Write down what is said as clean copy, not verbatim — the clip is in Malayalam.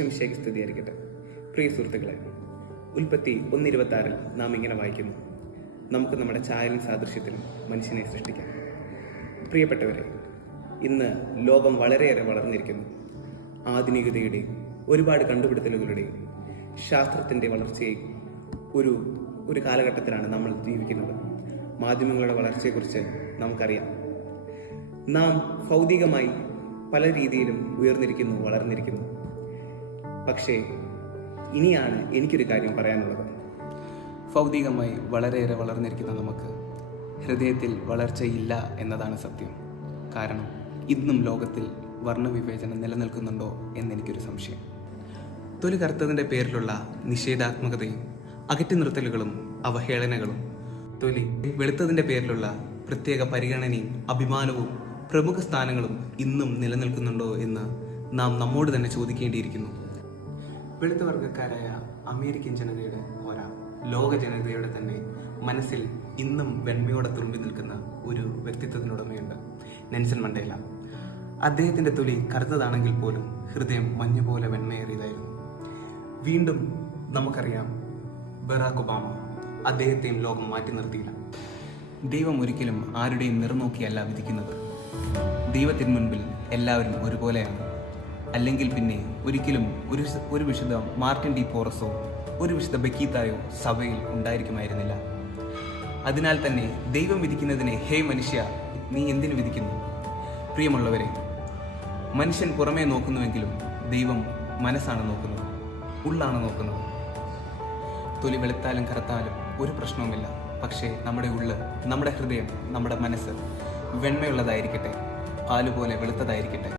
ഈശോമിശിഹായ്ക്ക് സ്തുതിയായിരിക്കട്ടെ. പ്രിയ സുഹൃത്തുക്കളെ, ഉൽപ്പത്തി 1:26 നാം ഇങ്ങനെ വായിക്കുന്നു: നമുക്ക് നമ്മുടെ ഛായയിലും സാദൃശ്യത്തിലും മനുഷ്യനെ സൃഷ്ടിക്കാം. പ്രിയപ്പെട്ടവരെ, ഇന്ന് ലോകം വളരെയേറെ വളർന്നിരിക്കുന്നു. ആധുനികതയുടെയും ഒരുപാട് കണ്ടുപിടുത്തലുകളുടെയും ശാസ്ത്രത്തിൻ്റെ വളർച്ചയും ഒരു കാലഘട്ടത്തിലാണ് നമ്മൾ ജീവിക്കുന്നത്. മാധ്യമങ്ങളുടെ വളർച്ചയെക്കുറിച്ച് നമുക്കറിയാം. നാം ഭൗതികമായി പല രീതിയിലും ഉയർന്നിരിക്കുന്നു, വളർന്നിരിക്കുന്നു. പക്ഷേ ഇനിയാണ് എനിക്കൊരു കാര്യം പറയാനുള്ളത്. ഭൗതികമായി വളരെയേറെ വളർന്നിരിക്കുന്ന നമുക്ക് ഹൃദയത്തിൽ വളർച്ചയില്ല എന്നതാണ് സത്യം. കാരണം ഇന്നും ലോകത്തിൽ വർണ്ണവിവേചനം നിലനിൽക്കുന്നുണ്ടോ എന്നെനിക്കൊരു സംശയം. തൊലി കറുത്തതിൻ്റെ പേരിലുള്ള നിഷേധാത്മകതയും അകറ്റി നിർത്തലുകളും അവഹേളനകളും, തൊലി വെളുത്തതിൻ്റെ പേരിലുള്ള പ്രത്യേക പരിഗണനയും അഭിമാനവും പ്രമുഖ സ്ഥാനങ്ങളും ഇന്നും നിലനിൽക്കുന്നുണ്ടോ എന്ന് നാം നമ്മോട് തന്നെ ചോദിക്കേണ്ടിയിരിക്കുന്നു. വെളുത്ത വർഗ്ഗക്കാരായ അമേരിക്കൻ ജനതയുടെ പോരാ, ലോക ജനതയുടെ തന്നെ മനസ്സിൽ ഇന്നും വെണ്മയോടെ തുളുമ്പി നിൽക്കുന്ന ഒരു വ്യക്തിത്വത്തിനുടമയുണ്ട്, നെൽസൺ മണ്ടേല. അദ്ദേഹത്തിൻ്റെ തൊലി കറുത്തതാണെങ്കിൽ പോലും ഹൃദയം മഞ്ഞുപോലെ വെണ്മയേറിയതായിരുന്നു. വീണ്ടും നമുക്കറിയാം ബറാക് ഒബാമ. അദ്ദേഹത്തെയും ലോകം മാറ്റി നിർത്തിയില്ല. ദൈവം ഒരിക്കലും ആരുടെയും നിറനോക്കിയല്ല വിധിക്കുന്നത്. ദൈവത്തിന് മുൻപിൽ എല്ലാവരും ഒരുപോലെയാണ്. അല്ലെങ്കിൽ പിന്നെ ഒരിക്കലും ഒരു വിശുദ്ധ മാർട്ടിൻ ഡി പോറസോ ഒരു വിശുദ്ധ ബക്കീത്തായോ സഭയിൽ ഉണ്ടായിരിക്കുമായിരുന്നില്ല. അതിനാൽ തന്നെ ദൈവം വിധിക്കുന്നതിനെ ഹേ മനുഷ്യ, നീ എന്തിനു വിധിക്കുന്നു? പ്രിയമുള്ളവരെ, മനുഷ്യൻ പുറമേ നോക്കുന്നുവെങ്കിലും ദൈവം മനസ്സാണ് നോക്കുന്നത്, ഉള്ളാണ് നോക്കുന്നത്. തൊലി വെളുത്താലും കറുത്താലും ഒരു പ്രശ്നവുമില്ല. പക്ഷേ നമ്മുടെ ഉള്ള്, നമ്മുടെ ഹൃദയം, നമ്മുടെ മനസ്സ് വെണ്മയുള്ളതായിരിക്കട്ടെ, പാലുപോലെ വെളുത്തതായിരിക്കട്ടെ.